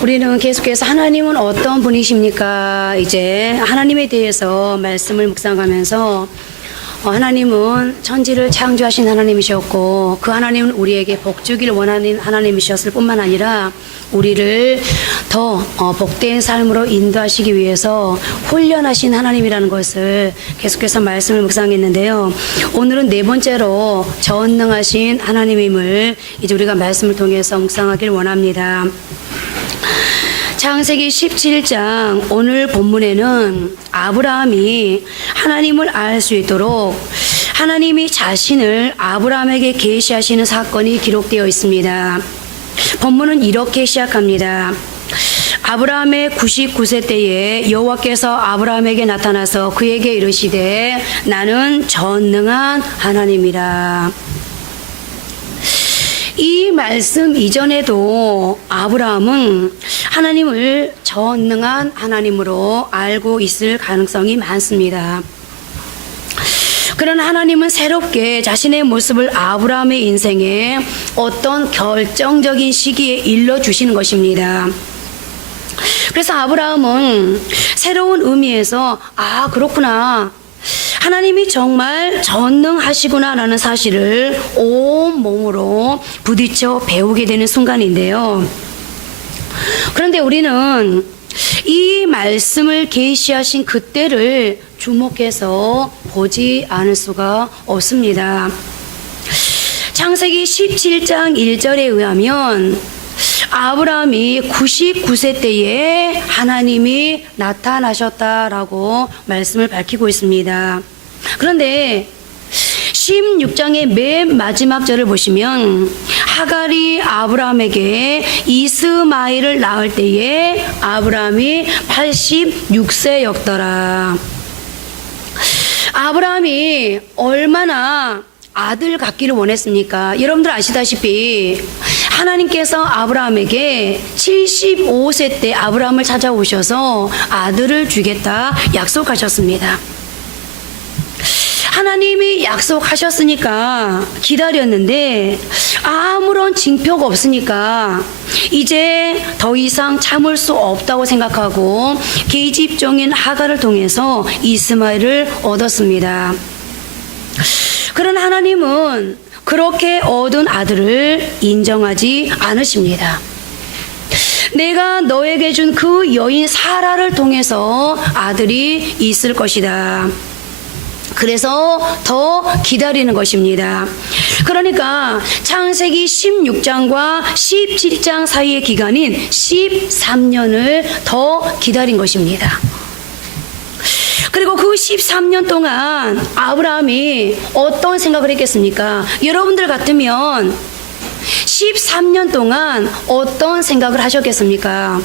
우리는 계속해서 하나님은 어떤 분이십니까? 이제 하나님에 대해서 말씀을 묵상하면서 하나님은 천지를 창조하신 하나님이셨고 그 하나님은 우리에게 복 주기를 원하는 하나님이셨을 뿐만 아니라 우리를 더 복된 삶으로 인도하시기 위해서 훈련하신 하나님이라는 것을 계속해서 말씀을 묵상했는데요. 오늘은 네 번째로 전능하신 하나님임을 이제 우리가 말씀을 통해서 묵상하길 원합니다. 창세기 17장 오늘 본문에는 아브라함이 하나님을 알 수 있도록 하나님이 자신을 아브라함에게 계시하시는 사건이 기록되어 있습니다. 본문은 이렇게 시작합니다. 아브라함의 99세 때에 여호와께서 아브라함에게 나타나서 그에게 이르시되 나는 전능한 하나님이라. 이 말씀 이전에도 아브라함은 하나님을 전능한 하나님으로 알고 있을 가능성이 많습니다. 그러나 하나님은 새롭게 자신의 모습을 아브라함의 인생에 어떤 결정적인 시기에 일러주시는 것입니다. 그래서 아브라함은 새로운 의미에서 그렇구나, 하나님이 정말 전능하시구나 라는 사실을 온몸으로 부딪혀 배우게 되는 순간인데요. 그런데 우리는 이 말씀을 계시하신 그때를 주목해서 보지 않을 수가 없습니다. 창세기 17장 1절에 의하면 아브라함이 99세 때에 하나님이 나타나셨다라고 말씀을 밝히고 있습니다. 그런데 16장의 맨 마지막 절을 보시면 하갈이 아브라함에게 이스마엘을 낳을 때에 아브라함이 86세였더라. 아브라함이 얼마나 아들 갖기를 원했습니까? 여러분들 아시다시피 하나님께서 아브라함에게 75세 때 아브라함을 찾아오셔서 아들을 주겠다 약속하셨습니다. 하나님이 약속하셨으니까 기다렸는데 아무런 징표가 없으니까 이제 더 이상 참을 수 없다고 생각하고 계집종인 하갈을 통해서 이스마엘을 얻었습니다. 그러나 하나님은 그렇게 얻은 아들을 인정하지 않으십니다. 내가 너에게 준 그 여인 사라를 통해서 아들이 있을 것이다. 그래서 더 기다리는 것입니다. 그러니까 창세기 16장과 17장 사이의 기간인 13년을 더 기다린 것입니다. 그리고 그 13년 동안 아브라함이 어떤 생각을 했겠습니까? 여러분들 같으면 13년 동안 어떤 생각을 하셨겠습니까?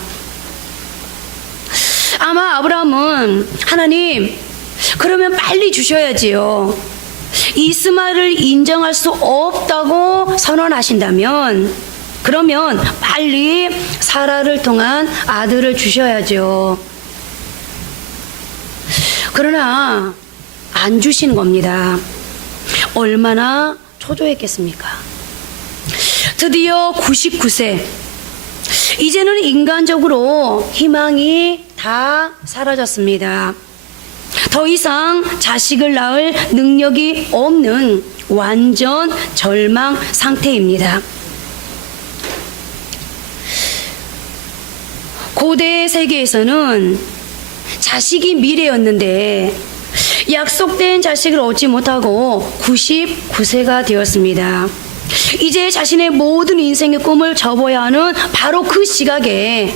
아마 아브라함은 하나님, 그러면 빨리 주셔야지요. 이스마엘을 인정할 수 없다고 선언하신다면 그러면 빨리 사라를 통한 아들을 주셔야죠. 그러나 안 주시는 겁니다. 얼마나 초조했겠습니까? 드디어 99세, 이제는 인간적으로 희망이 다 사라졌습니다. 더 이상 자식을 낳을 능력이 없는 완전 절망 상태입니다. 고대 세계에서는 자식이 미래였는데 약속된 자식을 얻지 못하고 99세가 되었습니다. 이제 자신의 모든 인생의 꿈을 접어야 하는 바로 그 시각에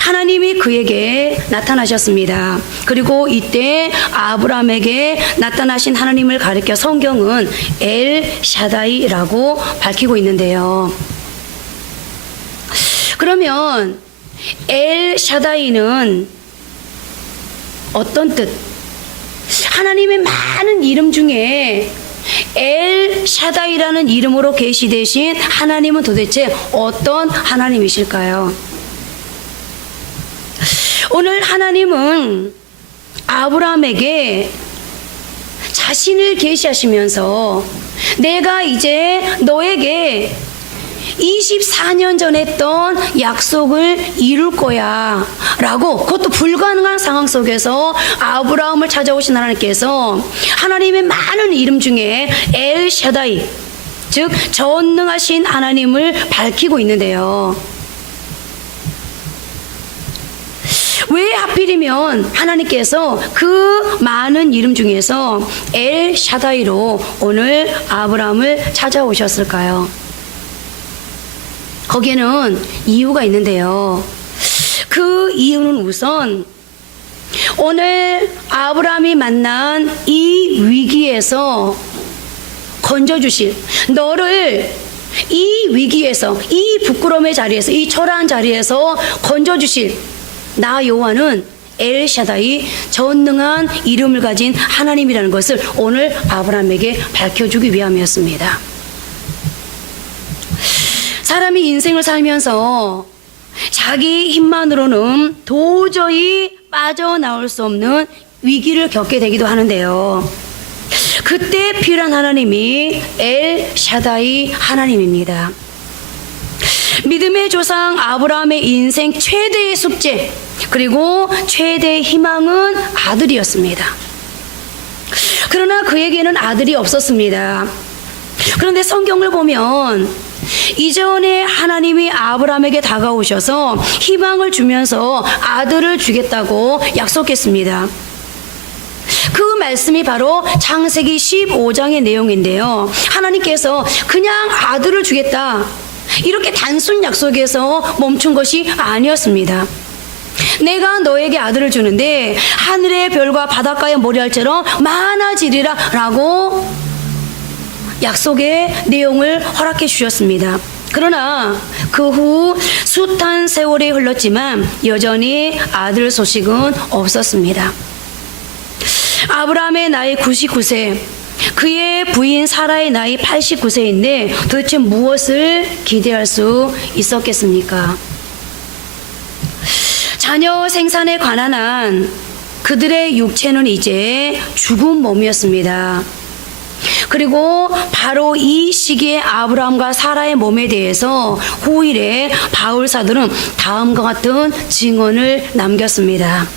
하나님이 그에게 나타나셨습니다. 그리고 이때 아브라함에게 나타나신 하나님을 가리켜 성경은 엘 샤다이라고 밝히고 있는데요. 그러면 엘 샤다이는 어떤 뜻? 하나님의 많은 이름 중에 엘 샤다이라는 이름으로 계시되신 하나님은 도대체 어떤 하나님이실까요? 오늘 하나님은 아브라함에게 자신을 계시하시면서 내가 이제 너에게 24년 전에 했던 약속을 이룰 거야 라고, 그것도 불가능한 상황 속에서 아브라함을 찾아오신 하나님께서 하나님의 많은 이름 중에 엘 샤다이, 즉 전능하신 하나님을 밝히고 있는데요. 왜 하필이면 하나님께서 그 많은 이름 중에서 엘 샤다이로 오늘 아브라함을 찾아오셨을까요? 거기에는 이유가 있는데요. 그 이유는 우선 오늘 아브라함이 만난 이 위기에서 건져주실, 너를 이 위기에서, 이 부끄러움의 자리에서, 이 초라한 자리에서 건져주실 나 여호와는 엘 샤다이, 전능한 이름을 가진 하나님이라는 것을 오늘 아브라함에게 밝혀주기 위함이었습니다. 사람이 인생을 살면서 자기 힘만으로는 도저히 빠져나올 수 없는 위기를 겪게 되기도 하는데요. 그때 필요한 하나님이 엘 샤다이 하나님입니다. 믿음의 조상 아브라함의 인생 최대의 숙제, 그리고 최대의 희망은 아들이었습니다. 그러나 그에게는 아들이 없었습니다. 그런데 성경을 보면 이전에 하나님이 아브라함에게 다가오셔서 희망을 주면서 아들을 주겠다고 약속했습니다. 그 말씀이 바로 창세기 15장의 내용인데요. 하나님께서 그냥 아들을 주겠다, 이렇게 단순 약속에서 멈춘 것이 아니었습니다. 내가 너에게 아들을 주는데 하늘의 별과 바닷가의 모래알처럼 많아지리라 라고 약속의 내용을 허락해 주셨습니다. 그러나 그 후 숱한 세월이 흘렀지만 여전히 아들 소식은 없었습니다. 아브라함의 나이 99세, 그의 부인 사라의 나이 89세인데 도대체 무엇을 기대할 수 있었겠습니까? 자녀 생산에 관한 한 그들의 육체는 이제 죽은 몸이었습니다. 그리고 바로 이 시기에 아브라함과 사라의 몸에 대해서 후일에 바울 사도는 다음과 같은 증언을 남겼습니다.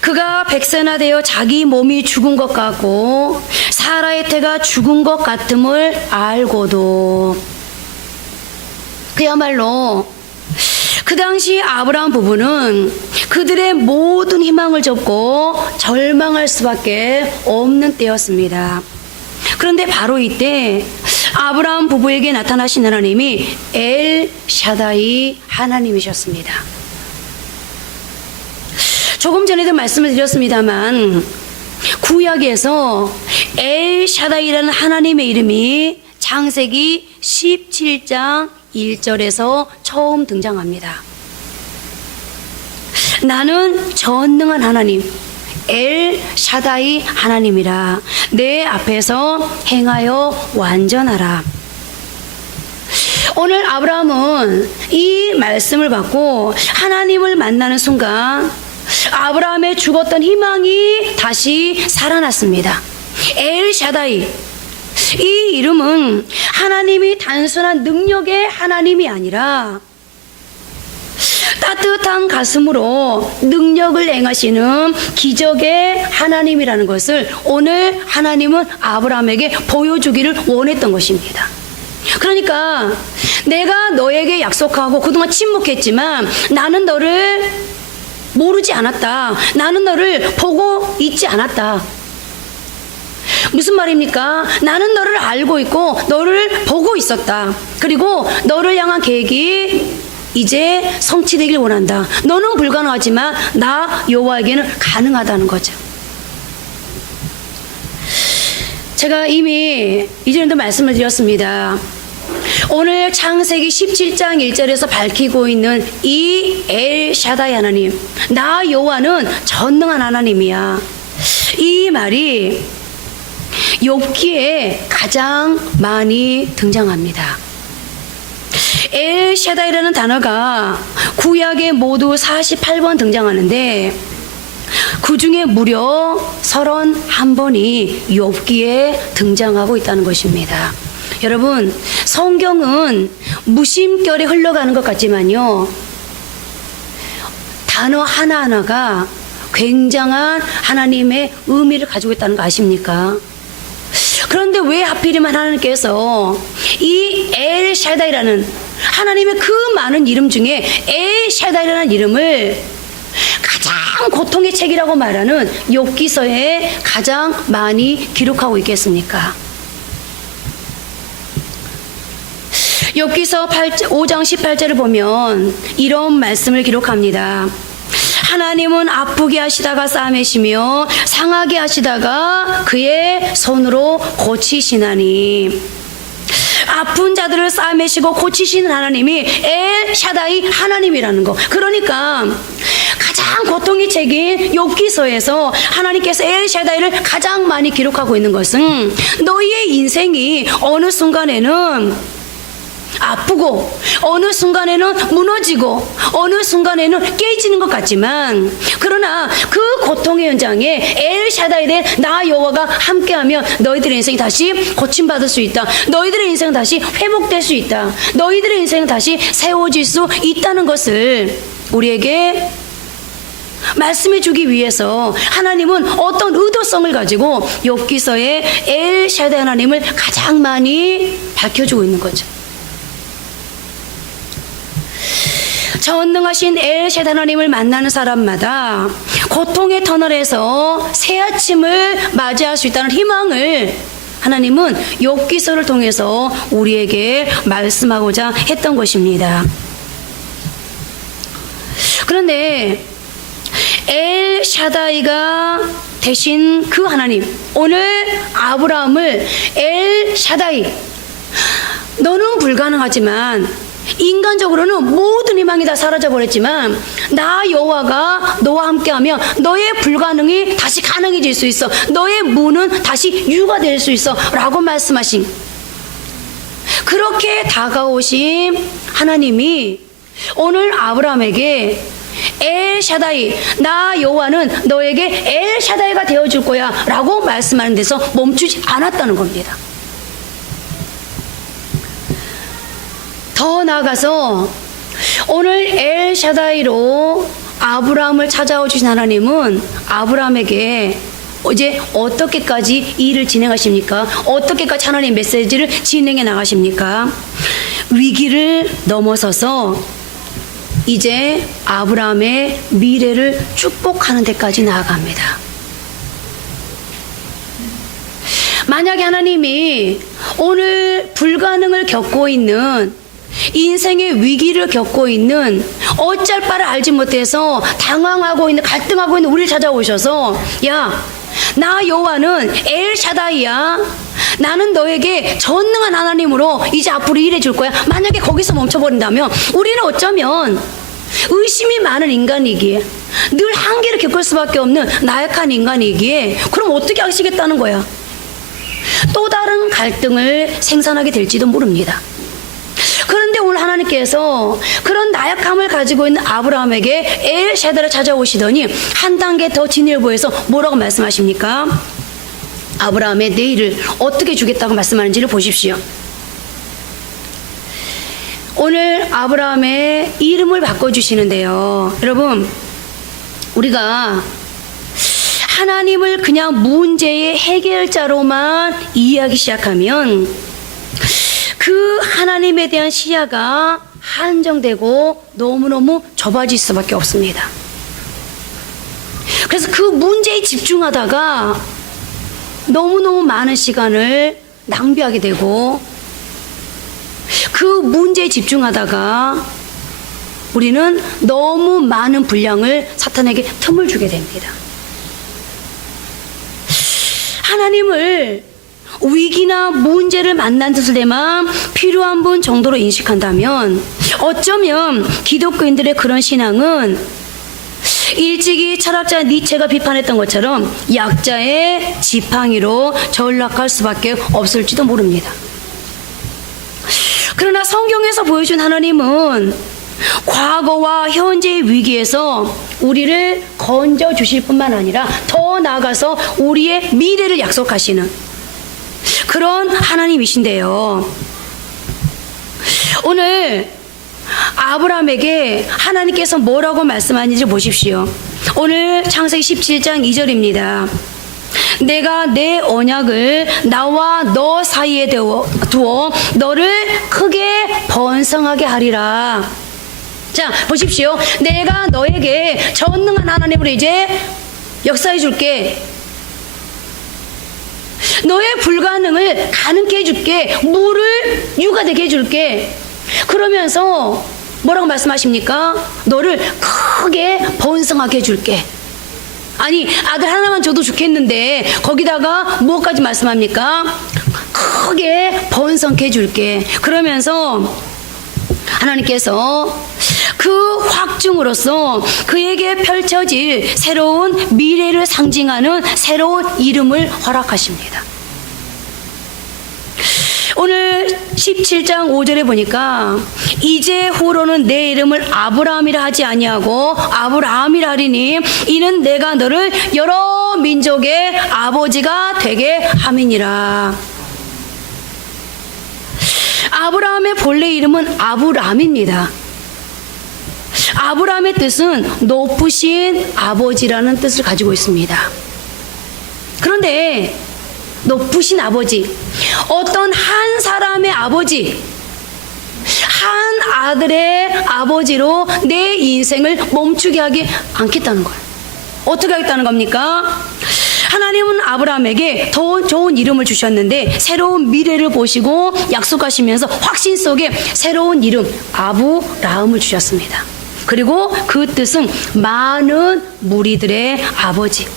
그가 100세나 되어 자기 몸이 죽은 것 같고 사라의 태가 죽은 것 같음을 알고도, 그야말로 그 당시 아브라함 부부는 그들의 모든 희망을 접고 절망할 수밖에 없는 때였습니다. 그런데 바로 이때 아브라함 부부에게 나타나신 하나님이 엘 샤다이 하나님이셨습니다. 조금 전에도 말씀을 드렸습니다만 구약에서 엘 샤다이라는 하나님의 이름이 창세기 17장 1절에서 처음 등장합니다. 나는 전능한 하나님 엘 샤다이 하나님이라, 내 앞에서 행하여 완전하라. 오늘 아브라함은 이 말씀을 받고 하나님을 만나는 순간 아브라함의 죽었던 희망이 다시 살아났습니다. 엘 샤다이, 이 이름은 하나님이 단순한 능력의 하나님이 아니라 따뜻한 가슴으로 능력을 행하시는 기적의 하나님이라는 것을 오늘 하나님은 아브라함에게 보여주기를 원했던 것입니다. 그러니까 내가 너에게 약속하고 그동안 침묵했지만 나는 너를 모르지 않았다, 나는 너를 보고 있지 않았다. 무슨 말입니까? 나는 너를 알고 있고 너를 보고 있었다. 그리고 너를 향한 계획이 이제 성취되길 원한다. 너는 불가능하지만 나 여호와에게는 가능하다는 거죠. 제가 이미 이전에도 말씀을 드렸습니다. 오늘 창세기 17장 1절에서 밝히고 있는 이 엘 샤다이 하나님, 나 여호와는 전능한 하나님이야, 이 말이 욥기에 가장 많이 등장합니다. 엘 샤다이라는 단어가 구약에 모두 48번 등장하는데 그 중에 무려 31번이 욥기에 등장하고 있다는 것입니다. 여러분, 성경은 무심결에 흘러가는 것 같지만요, 단어 하나하나가 굉장한 하나님의 의미를 가지고 있다는 거 아십니까? 그런데 왜 하필이면 하나님께서 이 엘샤다이라는 하나님의 그 많은 이름 중에 엘샤다이라는 이름을 가장 고통의 책이라고 말하는 욥기서에 가장 많이 기록하고 있겠습니까? 욥기서 5장 18절을 보면 이런 말씀을 기록합니다. 하나님은 아프게 하시다가 싸매시며 상하게 하시다가 그의 손으로 고치시나니. 아픈 자들을 싸매시고 고치시는 하나님이 엘샤다이 하나님이라는 거. 그러니까 가장 고통의 책인 욥기서에서 하나님께서 엘샤다이를 가장 많이 기록하고 있는 것은 너희의 인생이 어느 순간에는 아프고 어느 순간에는 무너지고 어느 순간에는 깨지는 것 같지만, 그러나 그 고통의 현장에 엘샤다이에 대해 나 여호와가 함께하면 너희들의 인생이 다시 고침받을 수 있다. 너희들의 인생은 다시 회복될 수 있다. 너희들의 인생은 다시 세워질 수 있다는 것을 우리에게 말씀해 주기 위해서 하나님은 어떤 의도성을 가지고 욥기서에 엘샤다이 하나님을 가장 많이 밝혀주고 있는 거죠. 전능하신 엘샤다이 하나님을 만나는 사람마다 고통의 터널에서 새 아침을 맞이할 수 있다는 희망을 하나님은 욥기서를 통해서 우리에게 말씀하고자 했던 것입니다. 그런데 엘샤다이가 대신 그 하나님, 오늘 아브라함을 엘샤다이, 너는 불가능하지만 인간적으로는 모든 희망이 다 사라져버렸지만 나 여호와가 너와 함께하면 너의 불가능이 다시 가능해질 수 있어. 너의 무는 다시 유가 될 수 있어 라고 말씀하신, 그렇게 다가오신 하나님이 오늘 아브라함에게 엘샤다이, 나 여호와는 너에게 엘샤다이가 되어줄 거야 라고 말씀하는 데서 멈추지 않았다는 겁니다. 더 나아가서 오늘 엘샤다이로 아브라함을 찾아오 주신 하나님은 아브라함에게 이제 어떻게까지 일을 진행하십니까? 어떻게까지 하나님의 메시지를 진행해 나가십니까? 위기를 넘어서서 이제 아브라함의 미래를 축복하는 데까지 나아갑니다. 만약에 하나님이 오늘 불가능을 겪고 있는, 인생의 위기를 겪고 있는, 어쩔 바를 알지 못해서 당황하고 있는, 갈등하고 있는 우리를 찾아오셔서, 야, 나 여호와는 엘샤다이야, 나는 너에게 전능한 하나님으로 이제 앞으로 일해 줄 거야, 만약에 거기서 멈춰버린다면 우리는 어쩌면 의심이 많은 인간이기에, 늘 한계를 겪을 수밖에 없는 나약한 인간이기에, 그럼 어떻게 하시겠다는 거야? 또 다른 갈등을 생산하게 될지도 모릅니다. 그런데 오늘 하나님께서 그런 나약함을 가지고 있는 아브라함에게 엘샤다이를 찾아오시더니 한 단계 더 진일보해서 뭐라고 말씀하십니까? 아브라함의 내일을 어떻게 주겠다고 말씀하는지를 보십시오. 오늘 아브라함의 이름을 바꿔주시는데요, 여러분, 우리가 하나님을 그냥 문제의 해결자로만 이해하기 시작하면 그 하나님에 대한 시야가 한정되고 너무너무 좁아질 수밖에 없습니다. 그래서 그 문제에 집중하다가 너무너무 많은 시간을 낭비하게 되고, 그 문제에 집중하다가 우리는 너무 많은 분량을 사탄에게 틈을 주게 됩니다. 하나님을 위기나 문제를 만났을 때만 필요한 분 정도로 인식한다면, 어쩌면 기독교인들의 그런 신앙은 일찍이 철학자 니체가 비판했던 것처럼 약자의 지팡이로 전락할 수밖에 없을지도 모릅니다. 그러나 성경에서 보여준 하나님은 과거와 현재의 위기에서 우리를 건져 주실 뿐만 아니라 더 나아가서 우리의 미래를 약속하시는, 그런 하나님이신데요. 오늘 아브라함에게 하나님께서 뭐라고 말씀하는지 보십시오. 오늘 창세기 17장 2절입니다. 내가 내 언약을 나와 너 사이에 두어 너를 크게 번성하게 하리라. 자, 보십시오. 내가 너에게 전능한 하나님으로 이제 역사해 줄게. 너의 불가능을 가능케 해줄게. 물을 유가 되게 해줄게. 그러면서 뭐라고 말씀하십니까? 너를 크게 번성하게 해줄게. 아니, 아들 하나만 줘도 좋겠는데 거기다가 무엇까지 말씀합니까? 크게 번성케 해줄게. 그러면서 하나님께서 그 확증으로서 그에게 펼쳐질 새로운 미래를 상징하는 새로운 이름을 허락하십니다. 오늘 17장 5절에 보니까 이제 후로는 내 이름을 아브라함이라 하지 아니하고 아브라함이라 하리니 이는 내가 너를 여러 민족의 아버지가 되게 함이니라. 아브라함의 본래 이름은 아브람입니다. 아브라함의 뜻은 높으신 아버지라는 뜻을 가지고 있습니다. 그런데 높으신 아버지, 어떤 한 사람의 아버지, 한 아들의 아버지로 내 인생을 멈추게 하지 않겠다는 거예요. 어떻게 하겠다는 겁니까? 하나님은 아브라함에게 더 좋은 이름을 주셨는데 새로운 미래를 보시고 약속하시면서 확신 속에 새로운 이름 아브라함을 주셨습니다. 그리고 그 뜻은 많은 무리들의 아버지,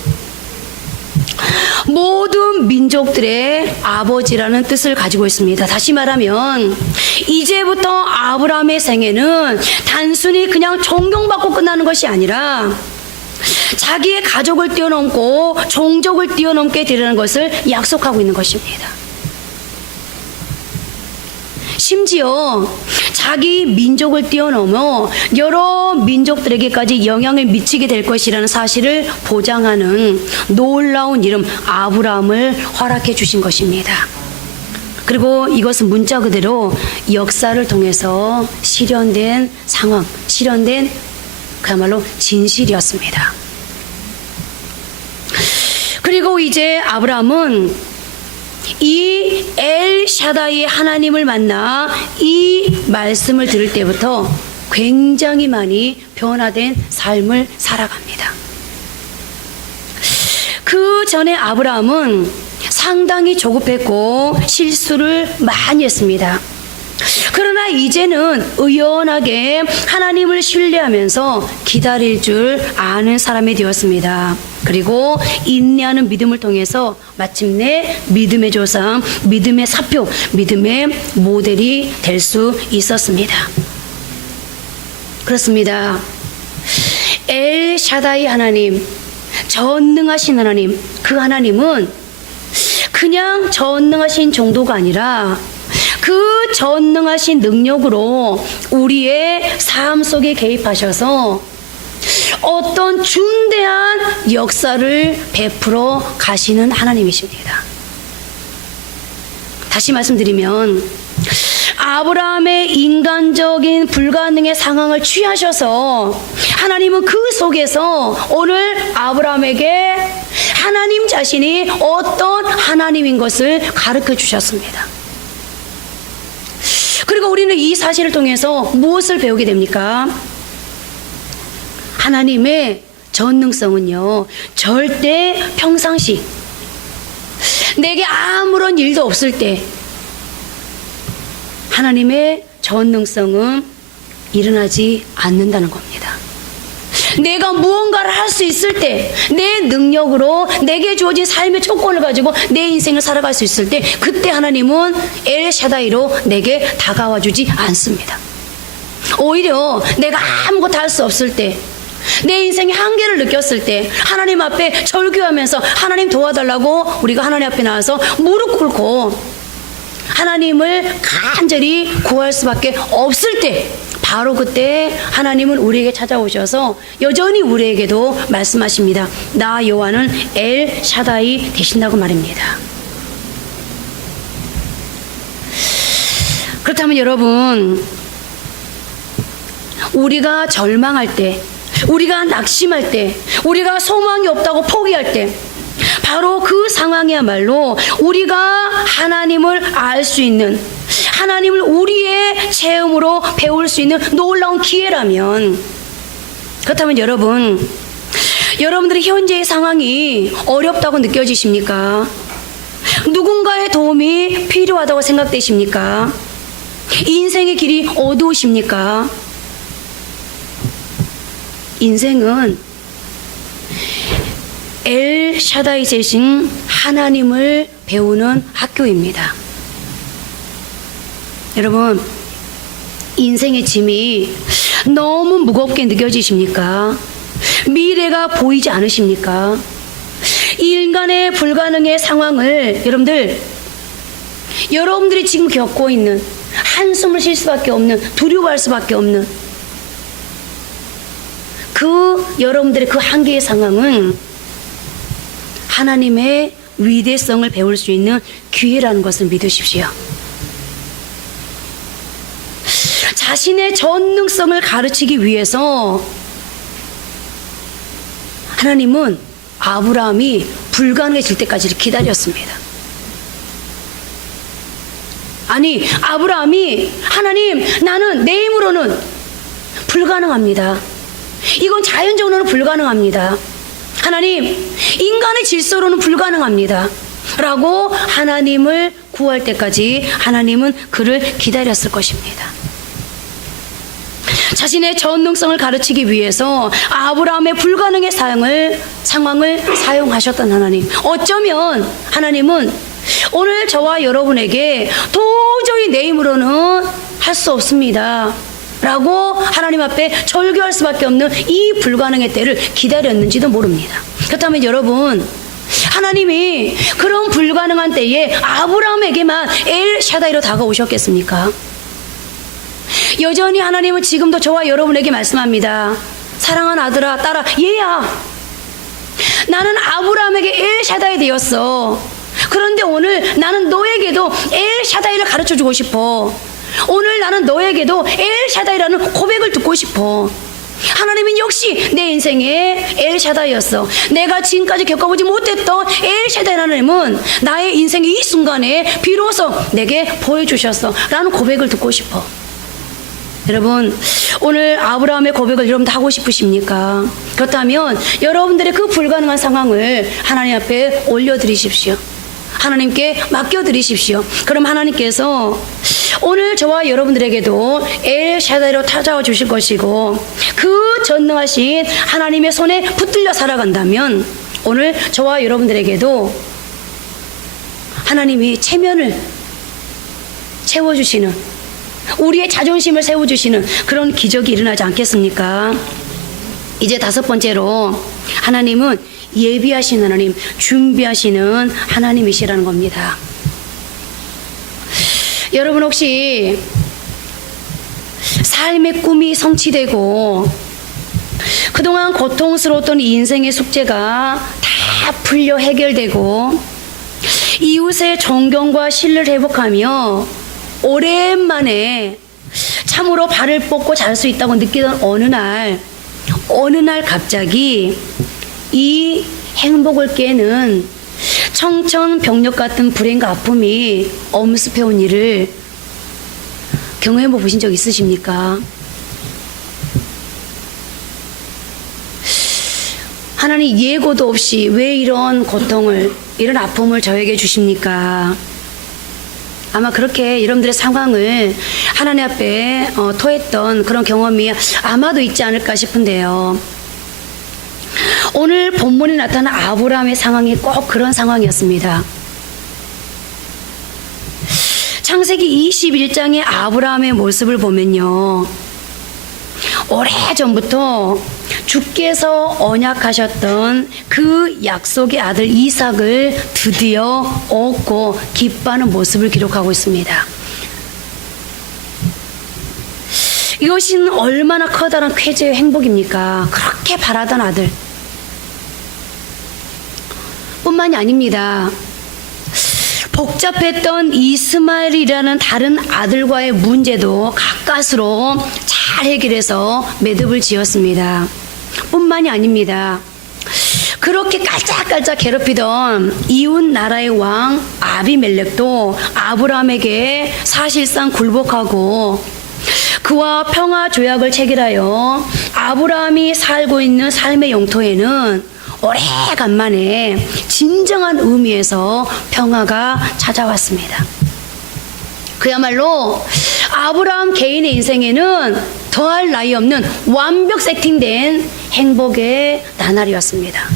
모든 민족들의 아버지라는 뜻을 가지고 있습니다. 다시 말하면 이제부터 아브라함의 생애는 단순히 그냥 존경받고 끝나는 것이 아니라 자기의 가족을 뛰어넘고 종족을 뛰어넘게 되려는 것을 약속하고 있는 것입니다. 심지어 자기 민족을 뛰어넘어 여러 민족들에게까지 영향을 미치게 될 것이라는 사실을 보장하는 놀라운 이름 아브라함을 허락해 주신 것입니다. 그리고 이것은 문자 그대로 역사를 통해서 실현된 상황, 실현된 그야말로 진실이었습니다. 그리고 이제 아브라함은 이 엘샤다이 하나님을 만나 이 말씀을 들을 때부터 굉장히 많이 변화된 삶을 살아갑니다. 그 전에 아브라함은 상당히 조급했고 실수를 많이 했습니다. 그러나 이제는 의연하게 하나님을 신뢰하면서 기다릴 줄 아는 사람이 되었습니다. 그리고 인내하는 믿음을 통해서 마침내 믿음의 조상, 믿음의 사표, 믿음의 모델이 될 수 있었습니다. 그렇습니다. 엘샤다이 하나님, 전능하신 하나님, 그 하나님은 그냥 전능하신 정도가 아니라 그 전능하신 능력으로 우리의 삶 속에 개입하셔서 어떤 중대한 역사를 베풀어 가시는 하나님이십니다. 다시 말씀드리면 아브라함의 인간적인 불가능의 상황을 취하셔서 하나님은 그 속에서 오늘 아브라함에게 하나님 자신이 어떤 하나님인 것을 가르쳐 주셨습니다. 그리고 우리는 이 사실을 통해서 무엇을 배우게 됩니까? 하나님의 전능성은요, 절대 평상시 내게 아무런 일도 없을 때 하나님의 전능성은 일어나지 않는다는 겁니다. 내가 무언가를 할 수 있을 때, 내 능력으로 내게 주어진 삶의 조건을 가지고 내 인생을 살아갈 수 있을 때, 그때 하나님은 엘샤다이로 내게 다가와 주지 않습니다. 오히려 내가 아무것도 할 수 없을 때, 내 인생의 한계를 느꼈을 때 하나님 앞에 절규하면서 하나님 도와달라고 우리가 하나님 앞에 나와서 무릎 꿇고 하나님을 간절히 구할 수밖에 없을 때, 바로 그때 하나님은 우리에게 찾아오셔서 여전히 우리에게도 말씀하십니다. 나 여호와는 엘샤다이 되신다고 말입니다. 그렇다면 여러분, 우리가 절망할 때, 우리가 낙심할 때, 우리가 소망이 없다고 포기할 때, 바로 그 상황이야말로 우리가 하나님을 알 수 있는, 하나님을 우리의 체험으로 배울 수 있는 놀라운 기회라면, 그렇다면 여러분, 여러분들의 현재의 상황이 어렵다고 느껴지십니까? 누군가의 도움이 필요하다고 생각되십니까? 인생의 길이 어두우십니까? 인생은 엘 샤다이 되신 하나님을 배우는 학교입니다. 여러분, 인생의 짐이 너무 무겁게 느껴지십니까? 미래가 보이지 않으십니까? 인간의 불가능의 상황을 여러분들이 지금 겪고 있는, 한숨을 쉴 수밖에 없는, 두려워할 수밖에 없는 여러분들의 그 한계의 상황은 하나님의 위대성을 배울 수 있는 기회라는 것을 믿으십시오. 자신의 전능성을 가르치기 위해서 하나님은 아브라함이 불가능해질 때까지 기다렸습니다. 아니, 아브라함이 하나님, 나는 내 힘으로는 불가능합니다. 이건 자연적으로는 불가능합니다. 하나님, 인간의 질서로는 불가능합니다. 라고 하나님을 구할 때까지 하나님은 그를 기다렸을 것입니다. 자신의 전능성을 가르치기 위해서 아브라함의 불가능의 상황을 사용하셨던 하나님. 어쩌면 하나님은 오늘 저와 여러분에게 도저히 내 힘으로는 할 수 없습니다 라고 하나님 앞에 절규할 수밖에 없는 이 불가능의 때를 기다렸는지도 모릅니다. 그렇다면 여러분, 하나님이 그런 불가능한 때에 아브라함에게만 엘 샤다이로 다가오셨겠습니까? 여전히 하나님은 지금도 저와 여러분에게 말씀합니다. 사랑하는 아들아, 딸아, 얘야, 나는 아브라함에게 엘 샤다이 되었어. 그런데 오늘 나는 너에게도 엘 샤다이를 가르쳐주고 싶어. 오늘 나는 너에게도 엘 샤다이라는 고백을 듣고 싶어. 하나님은 역시 내 인생의 엘 샤다이였어. 내가 지금까지 겪어보지 못했던 엘 샤다이 하나님은 나의 인생의 이 순간에 비로소 내게 보여주셨어 라는 고백을 듣고 싶어. 여러분, 오늘 아브라함의 고백을 여러분 하고 싶으십니까? 그렇다면 여러분들의 그 불가능한 상황을 하나님 앞에 올려드리십시오. 하나님께 맡겨드리십시오. 그럼 하나님께서 오늘 저와 여러분들에게도 엘 샤다이로 찾아와 주실 것이고, 그 전능하신 하나님의 손에 붙들려 살아간다면 오늘 저와 여러분들에게도 하나님이 체면을 채워주시는, 우리의 자존심을 세워주시는 그런 기적이 일어나지 않겠습니까? 이제 5번째로, 하나님은 예비하신 하나님, 준비하시는 하나님이시라는 겁니다. 여러분, 혹시 삶의 꿈이 성취되고 그동안 고통스러웠던 인생의 숙제가 다 풀려 해결되고 이웃의 존경과 신뢰를 회복하며 오랜만에 참으로 발을 뻗고 잘 수 있다고 느끼던 어느 날 갑자기 이 행복을 깨는 청천벽력 같은 불행과 아픔이 엄습해온 일을 경험해 보신 적 있으십니까? 하나님, 예고도 없이 왜 이런 고통을, 이런 아픔을 저에게 주십니까? 아마 그렇게 여러분들의 상황을 하나님 앞에 토했던 그런 경험이 아마도 있지 않을까 싶은데요. 오늘 본문에 나타난 아브라함의 상황이 꼭 그런 상황이었습니다. 창세기 21장의 아브라함의 모습을 보면요, 오래전부터 주께서 언약하셨던 그 약속의 아들 이삭을 드디어 얻고 기뻐하는 모습을 기록하고 있습니다. 이것은 얼마나 커다란 쾌재의 행복입니까? 그렇게 바라던 아들 뿐만이 아닙니다. 복잡했던 이스마엘이라는 다른 아들과의 문제도 가까스로 잘 해결해서 매듭을 지었습니다. 뿐만이 아닙니다. 그렇게 깔짝깔짝 괴롭히던 이웃 나라의 왕 아비멜렉도 아브라함에게 사실상 굴복하고 그와 평화 조약을 체결하여 아브라함이 살고 있는 삶의 영토에는 오래간만에 진정한 의미에서 평화가 찾아왔습니다. 그야말로 아브라함 개인의 인생에는 더할 나위 없는 완벽 세팅된 행복의 나날이었습니다.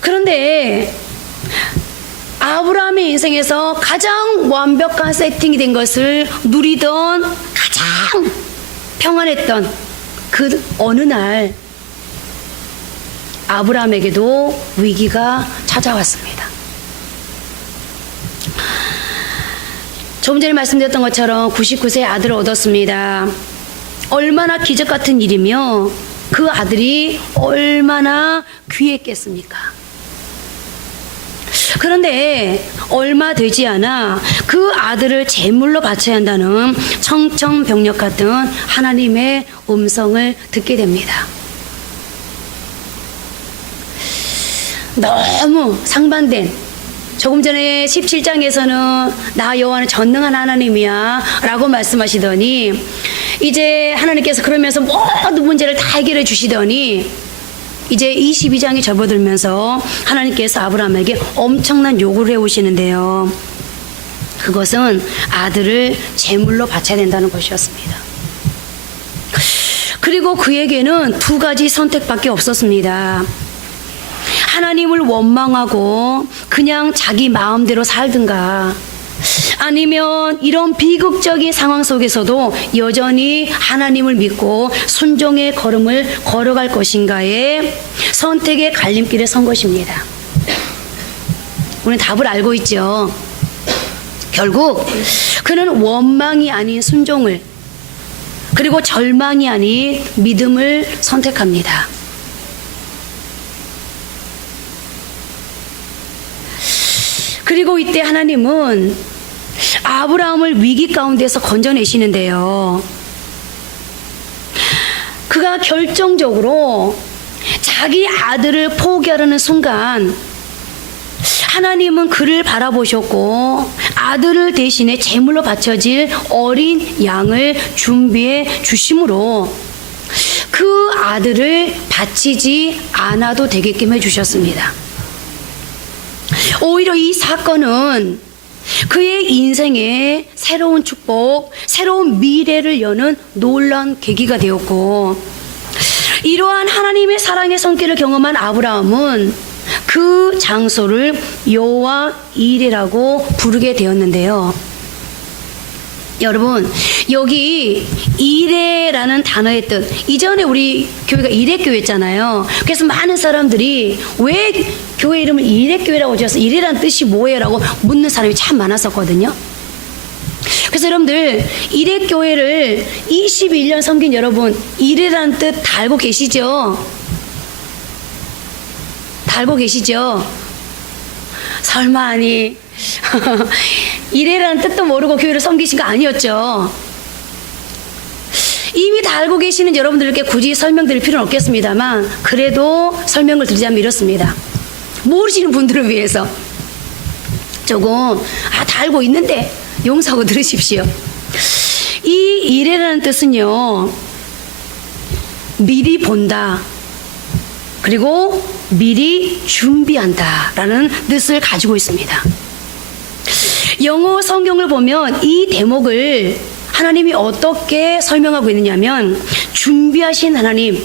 그런데 아브라함의 인생에서 가장 완벽한 세팅이 된 것을 누리던 가장 평안했던 그 어느 날 아브라함에게도 위기가 찾아왔습니다. 조금 전에 말씀드렸던 것처럼 99세의 아들을 얻었습니다. 얼마나 기적 같은 일이며 그 아들이 얼마나 귀했겠습니까? 그런데 얼마 되지 않아 그 아들을 제물로 바쳐야 한다는 청천벽력 같은 하나님의 음성을 듣게 됩니다. 너무 상반된, 조금 전에 17장에서는 나 여호와는 전능한 하나님이야 라고 말씀하시더니 이제 하나님께서 그러면서 모든 문제를 다 해결해 주시더니 이제 22장에 접어들면서 하나님께서 아브라함에게 엄청난 요구를 해오시는데요. 그것은 아들을 제물로 바쳐야 된다는 것이었습니다. 그리고 그에게는 두 가지 선택밖에 없었습니다. 하나님을 원망하고 그냥 자기 마음대로 살든가, 아니면 이런 비극적인 상황 속에서도 여전히 하나님을 믿고 순종의 걸음을 걸어갈 것인가의 선택의 갈림길에 선 것입니다. 우리는 답을 알고 있죠. 결국 그는 원망이 아닌 순종을, 그리고 절망이 아닌 믿음을 선택합니다. 그리고 이때 하나님은 아브라함을 위기 가운데서 건져내시는데요. 그가 결정적으로 자기 아들을 포기하려는 순간 하나님은 그를 바라보셨고 아들을 대신에 제물로 바쳐질 어린 양을 준비해 주심으로 그 아들을 바치지 않아도 되게끔 해주셨습니다. 오히려 이 사건은 그의 인생에 새로운 축복, 새로운 미래를 여는 놀라운 계기가 되었고, 이러한 하나님의 사랑의 손길을 경험한 아브라함은 그 장소를 여호와 이레라고 부르게 되었는데요. 여러분, 여기 이레라는 단어의 뜻, 이전에 우리 교회가 이레교회였잖아요. 그래서 많은 사람들이 왜 교회 이름을 이레교회라고 지어서 이레라는 뜻이 뭐예요? 라고 묻는 사람이 참 많았었거든요. 그래서 여러분들, 이레교회를 21년 섬긴 여러분, 이레라는 뜻 다 알고 계시죠? 다 알고 계시죠? 설마 아니 이래라는 뜻도 모르고 교회를 섬기신 거 아니었죠? 이미 다 알고 계시는 여러분들께 굳이 설명드릴 필요는 없겠습니다만, 그래도 설명을 드리자면 이렇습니다. 모르시는 분들을 위해서 조금 다 알고 있는데 용서하고 들으십시오. 이 이래라는 뜻은요, 미리 본다, 그리고 미리 준비한다 라는 뜻을 가지고 있습니다. 영어 성경을 보면 이 대목을 하나님이 어떻게 설명하고 있느냐면, 준비하신 하나님,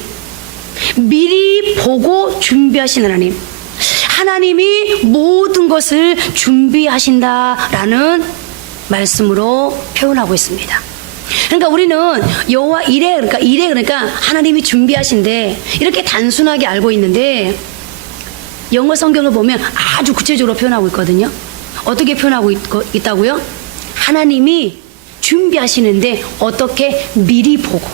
미리 보고 준비하신 하나님, 하나님이 모든 것을 준비하신다라는 말씀으로 표현하고 있습니다. 그러니까 우리는 여호와 이레, 그러니까 하나님이 준비하신데 이렇게 단순하게 알고 있는데, 영어 성경을 보면 아주 구체적으로 표현하고 있거든요. 어떻게 표현하고 있다고요? 하나님이 준비하시는데 어떻게 미리 보고,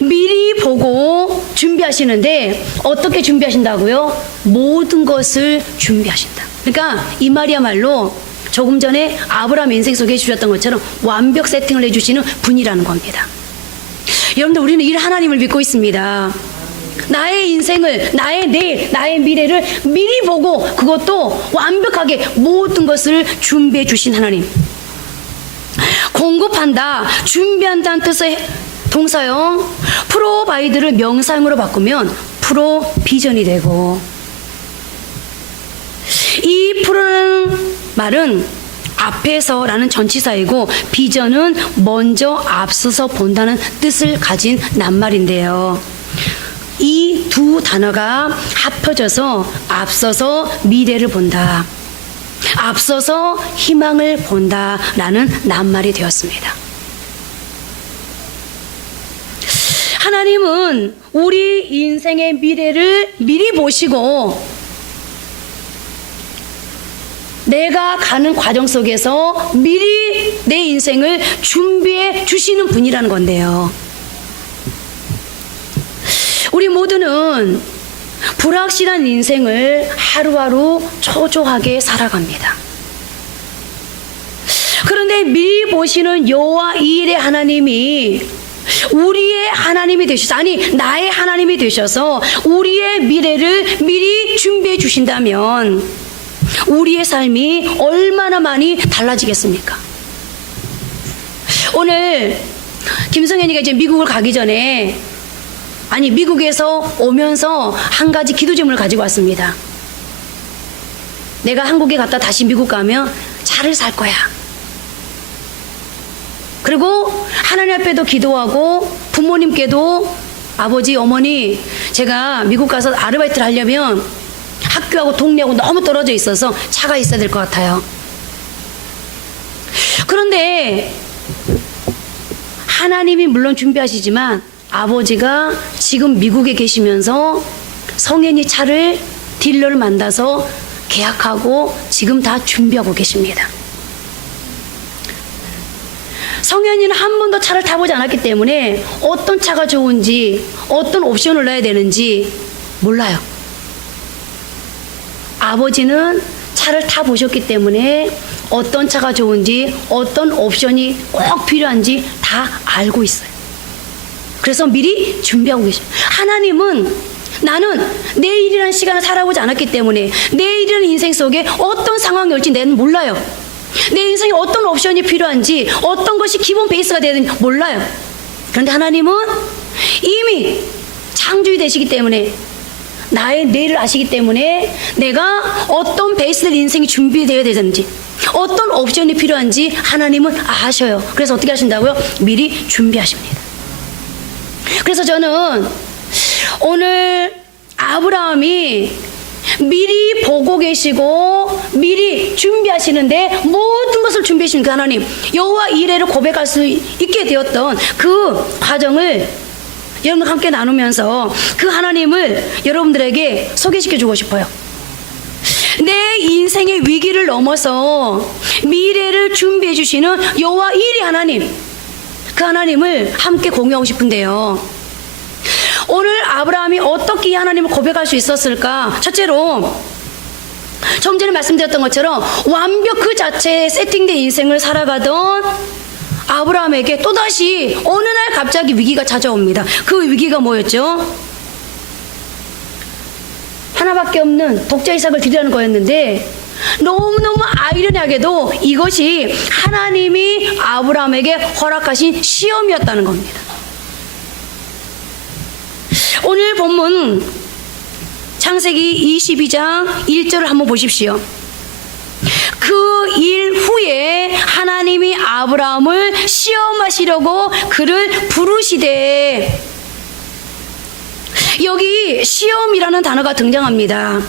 미리 보고 준비하시는데 어떻게 준비하신다고요? 모든 것을 준비하신다. 그러니까 이 말이야말로 조금 전에 아브라함 인생 속에 해주셨던 것처럼 완벽 세팅을 해주시는 분이라는 겁니다. 여러분들, 우리는 이 하나님을 믿고 있습니다. 나의 인생을, 나의 내일, 나의 미래를 미리 보고 그것도 완벽하게 모든 것을 준비해 주신 하나님. 공급한다, 준비한다는 뜻의 동사형 프로바이드를 명사형으로 바꾸면 프로비전이 되고, 이 프로라는 말은 앞에서라는 전치사이고 비전은 먼저 앞서서 본다는 뜻을 가진 낱말인데요. 이 두 단어가 합쳐져서 앞서서 미래를 본다, 앞서서 희망을 본다라는 낱말이 되었습니다. 하나님은 우리 인생의 미래를 미리 보시고 내가 가는 과정 속에서 미리 내 인생을 준비해 주시는 분이라는 건데요. 우리 모두는 불확실한 인생을 하루하루 초조하게 살아갑니다. 그런데 미리 보시는 여호와 이일의 하나님이 우리의 하나님이 되셔서, 아니 나의 하나님이 되셔서 우리의 미래를 미리 준비해 주신다면 우리의 삶이 얼마나 많이 달라지겠습니까? 오늘 김성현이가 이제 미국을 가기 전에, 아니 미국에서 오면서 한 가지 기도 제목을 가지고 왔습니다. 내가 한국에 갔다 다시 미국 가면 차를 살 거야. 그리고 하나님 앞에도 기도하고 부모님께도, 아버지 어머니 제가 미국 가서 아르바이트를 하려면 학교하고 동네하고 너무 떨어져 있어서 차가 있어야 될 것 같아요. 그런데 하나님이 물론 준비하시지만 아버지가 지금 미국에 계시면서 성현이 차를 딜러를 만나서 계약하고 지금 다 준비하고 계십니다. 성현이는 한 번도 차를 타보지 않았기 때문에 어떤 차가 좋은지, 어떤 옵션을 넣어야 되는지 몰라요. 아버지는 차를 타보셨기 때문에 어떤 차가 좋은지, 어떤 옵션이 꼭 필요한지 다 알고 있어요. 그래서 미리 준비하고 계셔요. 하나님은 나는 내일이라는 시간을 살아보지 않았기 때문에 내일이라는 인생 속에 어떤 상황이 올지 나는 몰라요. 내 인생에 어떤 옵션이 필요한지, 어떤 것이 기본 베이스가 되야 되는지 몰라요. 그런데 하나님은 이미 창조이 되시기 때문에, 나의 내일을 아시기 때문에 내가 어떤 베이스될 인생이 준비되어야 되는지, 어떤 옵션이 필요한지 하나님은 아셔요. 그래서 어떻게 하신다고요? 미리 준비하십니다. 그래서 저는 오늘 아브라함이 미리 보고 계시고 미리 준비하시는데 모든 것을 준비하시는 그 하나님, 여호와 이레를 고백할 수 있게 되었던 그 과정을 여러분과 함께 나누면서 그 하나님을 여러분들에게 소개시켜 주고 싶어요. 내 인생의 위기를 넘어서 미래를 준비해 주시는 여호와 이레 하나님, 그 하나님을 함께 공유하고 싶은데요. 오늘 아브라함이 어떻게 이 하나님을 고백할 수 있었을까? 첫째로 좀 전에 말씀드렸던 것처럼 완벽 그 자체의 세팅된 인생을 살아가던 아브라함에게 또다시 어느 날 갑자기 위기가 찾아옵니다. 그 위기가 뭐였죠? 하나밖에 없는 독자 이삭을 드리라는 거였는데, 너무너무 아이러니하게도 이것이 하나님이 아브라함에게 허락하신 시험이었다는 겁니다. 오늘 본문 창세기 22장 1절을 한번 보십시오. 그 일 후에 하나님이 아브라함을 시험하시려고 그를 부르시되, 여기 시험이라는 단어가 등장합니다.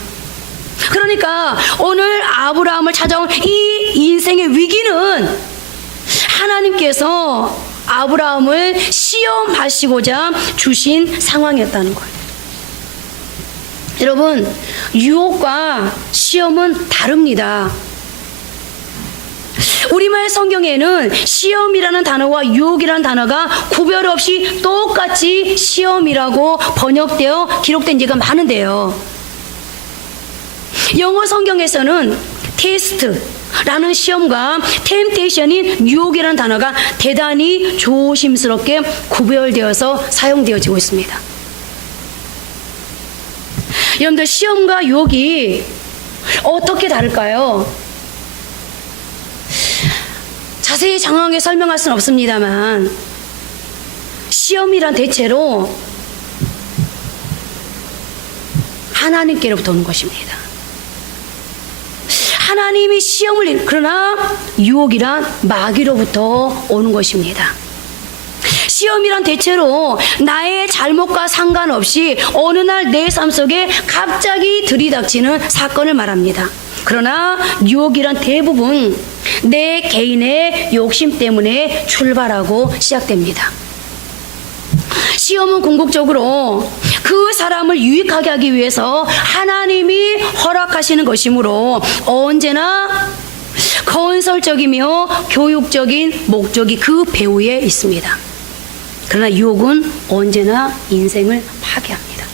그러니까 오늘 아브라함을 찾아온 이 인생의 위기는 하나님께서 아브라함을 시험하시고자 주신 상황이었다는 거예요. 여러분, 유혹과 시험은 다릅니다. 우리말 성경에는 시험이라는 단어와 유혹이라는 단어가 구별 없이 똑같이 시험이라고 번역되어 기록된 예가 많은데요. 영어 성경에서는 테스트라는 시험과 템테이션인 유혹이라는 단어가 대단히 조심스럽게 구별되어서 사용되어지고 있습니다. 여러분들, 시험과 유혹이 어떻게 다를까요? 자세히 장황하게 설명할 수는 없습니다만, 시험이란 대체로 하나님께로부터 오는 것입니다. 하나님이 시험을, 그러나 유혹이란 마귀로부터 오는 것입니다. 시험이란 대체로 나의 잘못과 상관없이 어느 날 내 삶 속에 갑자기 들이닥치는 사건을 말합니다. 그러나 유혹이란 대부분 내 개인의 욕심 때문에 출발하고 시작됩니다. 시험은 궁극적으로 그 사람을 유익하게 하기 위해서 하나님이 허락하시는 것이므로 언제나 건설적이며 교육적인 목적이 그 배후에 있습니다. 그러나 유혹은 언제나 인생을 파괴합니다.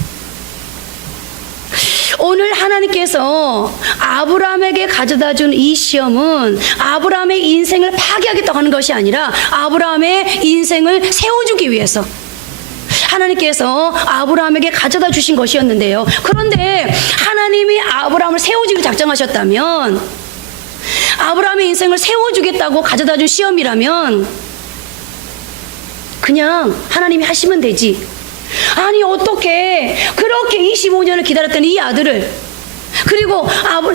오늘 하나님께서 아브라함에게 가져다 준 이 시험은 아브라함의 인생을 파괴하겠다고 하는 것이 아니라 아브라함의 인생을 세워주기 위해서 하나님께서 아브라함에게 가져다 주신 것이었는데요. 그런데 하나님이 아브라함을 세워주기로 작정하셨다면, 아브라함의 인생을 세워주겠다고 가져다 준 시험이라면 그냥 하나님이 하시면 되지. 아니, 어떻게 그렇게 25년을 기다렸던 이 아들을, 그리고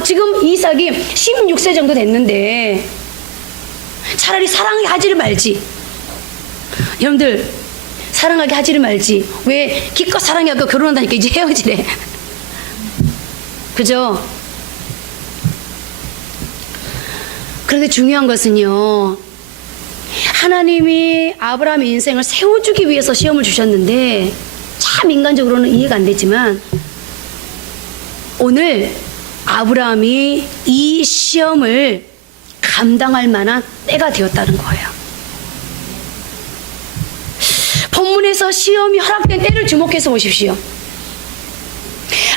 지금 이삭이 16세 정도 됐는데 차라리 사랑하게 하지를 말지. 여러분들, 사랑하게 하지를 말지. 왜 기껏 사랑하고 결혼한다니까 이제 헤어지래. 그죠? 그런데 중요한 것은요, 하나님이 아브라함의 인생을 세워주기 위해서 시험을 주셨는데, 참 인간적으로는 이해가 안 되지만 오늘 아브라함이 이 시험을 감당할 만한 때가 되었다는 거예요. 본문에서 시험이 허락된 때를 주목해서 보십시오.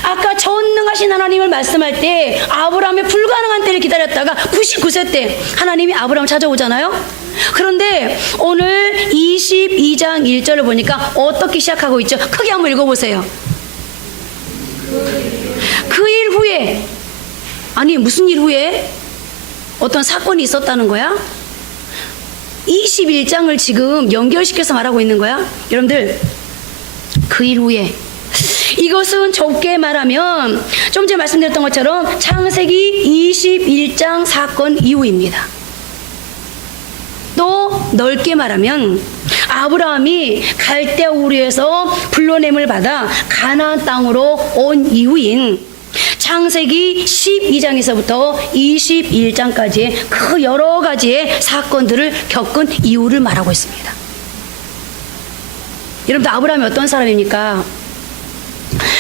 아까 전능하신 하나님을 말씀할 때 아브라함의 불가능한 때를 기다렸다가 99세 때 하나님이 아브라함을 찾아오잖아요. 그런데 오늘 22장 1절을 보니까 어떻게 시작하고 있죠? 크게 한번 읽어보세요. 그 일 후에, 아니 무슨 일 후에? 어떤 사건이 있었다는 거야? 21장을 지금 연결시켜서 말하고 있는 거야. 여러분들, 그 일 후에, 이것은 좁게 말하면 좀 전에 말씀드렸던 것처럼 창세기 21장 사건 이후입니다. 또 넓게 말하면 아브라함이 갈대아 우르에서 불러냄을 받아 가나안 땅으로 온 이후인 창세기 12장에서부터 21장까지의 그 여러 가지의 사건들을 겪은 이유를 말하고 있습니다. 여러분들, 아브라함이 어떤 사람입니까?